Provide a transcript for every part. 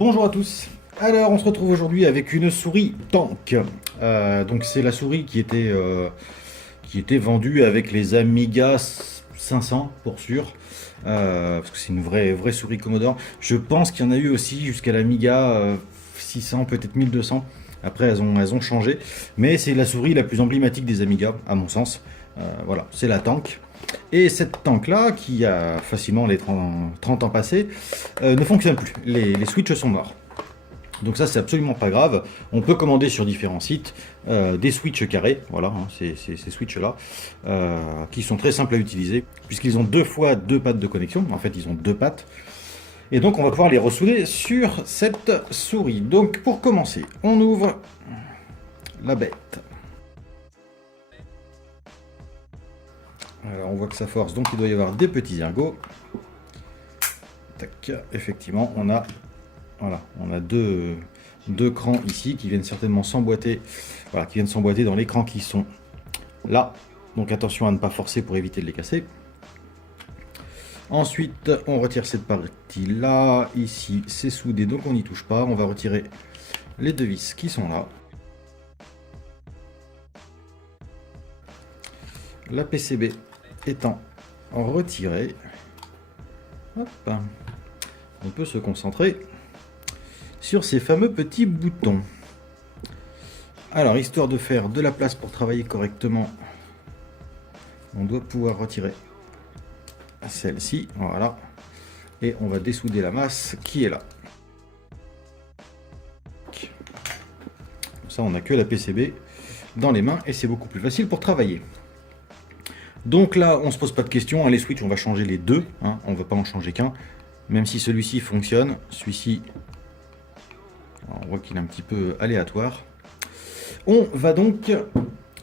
Bonjour à tous. Alors, on se retrouve aujourd'hui avec une souris Tank. Donc, c'est la souris qui était vendue avec les Amiga 500 pour sûr, parce que c'est une vraie souris Commodore. Je pense qu'il y en a eu aussi jusqu'à l'Amiga 600, peut-être 1200. Après, elles ont changé, mais c'est la souris la plus emblématique des Amiga, à mon sens. Voilà, c'est la Tank. Et cette Tank là, qui a facilement les 30 ans passés, ne fonctionne plus. Les switches sont morts. Donc ça, c'est absolument pas grave. On peut commander sur différents sites des switches carrés, voilà, hein, ces switches là, qui sont très simples à utiliser, puisqu'ils ont deux fois deux pattes de connexion. En fait, ils ont deux pattes. Et donc, on va pouvoir les ressouder sur cette souris. Donc, pour commencer, on ouvre la bête. Alors, on voit que ça force, donc il doit y avoir des petits ergots. Tac, effectivement, on a deux crans ici qui viennent certainement s'emboîter, voilà, qui viennent s'emboîter dans les crans qui sont là. Donc attention à ne pas forcer pour éviter de les casser. Ensuite, on retire cette partie-là. Ici, c'est soudé, donc on n'y touche pas. On va retirer les deux vis qui sont là. La PCB étant retirée, hop, on peut se concentrer sur ces fameux petits boutons. Alors, histoire de faire de la place pour travailler correctement, on doit pouvoir retirer celle-ci, voilà, et on va dessouder la masse qui est là. Comme ça, on n'a que la PCB dans les mains et c'est beaucoup plus facile pour travailler. Donc là, on se pose pas de questions, hein, les switches, on va changer les deux, hein, on ne va pas en changer qu'un, même si celui-ci fonctionne, celui-ci, on voit qu'il est un petit peu aléatoire. On va donc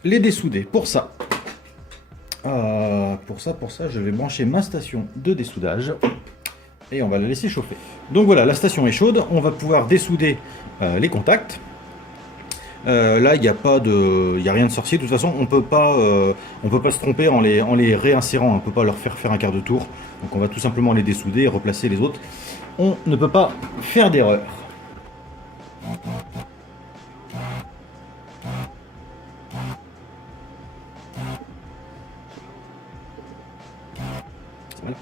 les dessouder. Pour ça, je vais brancher ma station de dessoudage et on va la laisser chauffer. Donc voilà, la station est chaude, on va pouvoir dessouder les contacts. Là, il n'y a rien de sorcier. De toute façon, on peut pas se tromper en les réinsérant. On ne peut pas leur faire un quart de tour. Donc, on va tout simplement les dessouder et replacer les autres. On ne peut pas faire d'erreur. Voilà.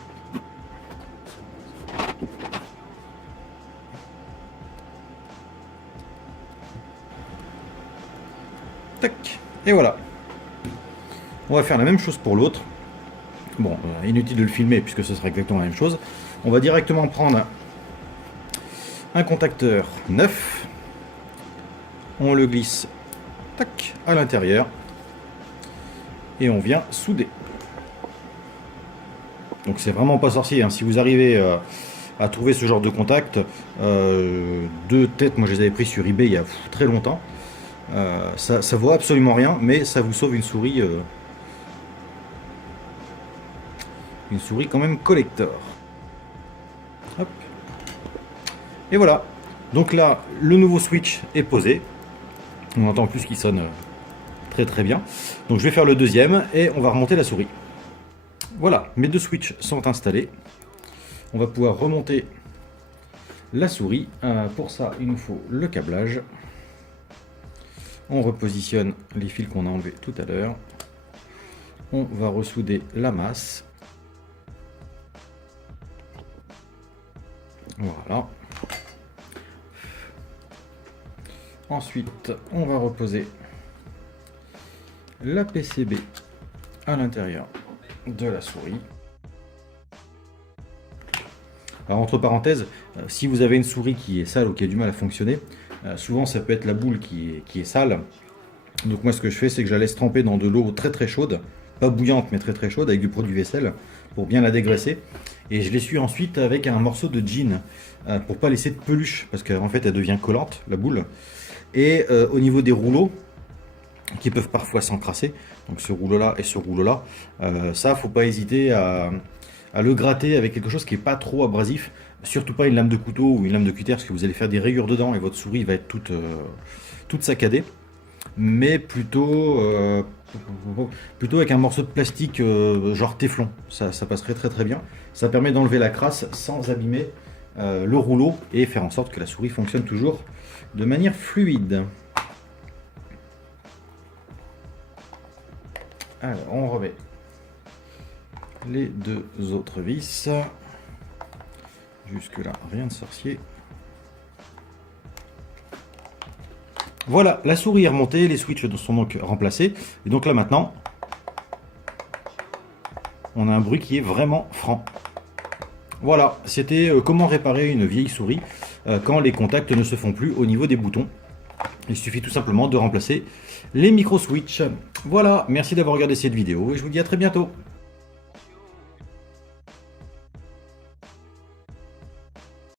Tac. Et voilà. On va faire la même chose pour l'autre. Bon, inutile de le filmer puisque ce sera exactement la même chose. On va directement prendre un contacteur neuf. On le glisse, tac, à l'intérieur. Et on vient souder. Donc c'est vraiment pas sorcier, hein. Si vous arrivez à trouver ce genre de contact, deux têtes, moi je les avais pris sur eBay il y a très longtemps. Ça vaut absolument rien, mais ça vous sauve une souris quand même collector. Hop. Et voilà. Donc là, le nouveau switch est posé. On entend plus qu'il sonne très bien. Donc je vais faire le deuxième et on va remonter la souris. Voilà, mes deux switches sont installés. On va pouvoir remonter la souris. Pour ça, il nous faut le câblage. On repositionne les fils qu'on a enlevés tout à l'heure. On va ressouder la masse. Voilà. Ensuite, on va reposer la PCB à l'intérieur de la souris. Alors, entre parenthèses, si vous avez une souris qui est sale ou qui a du mal à fonctionner, souvent ça peut être la boule qui est sale. Donc moi ce que je fais, c'est que je la laisse tremper dans de l'eau très chaude, pas bouillante mais très chaude, avec du produit vaisselle pour bien la dégraisser. Et je l'essuie ensuite avec un morceau de jean pour pas laisser de peluche, parce qu'en fait elle devient collante, la boule. Et au niveau des rouleaux, qui peuvent parfois s'encrasser, donc ce rouleau là et ce rouleau là, ça faut pas hésiter à le gratter avec quelque chose qui est pas trop abrasif, surtout pas une lame de couteau ou une lame de cutter, parce que vous allez faire des rayures dedans et votre souris va être toute saccadée, mais plutôt avec un morceau de plastique genre téflon, ça passerait très bien. Ça permet d'enlever la crasse sans abîmer le rouleau et faire en sorte que la souris fonctionne toujours de manière fluide. Alors, on remet les deux autres vis. Jusque là, rien de sorcier. Voilà, la souris est remontée, les switches sont donc remplacés. Et donc là maintenant, on a un bruit qui est vraiment franc. Voilà, c'était comment réparer une vieille souris quand les contacts ne se font plus au niveau des boutons. Il suffit tout simplement de remplacer les micro-switches. Voilà, merci d'avoir regardé cette vidéo et je vous dis à très bientôt.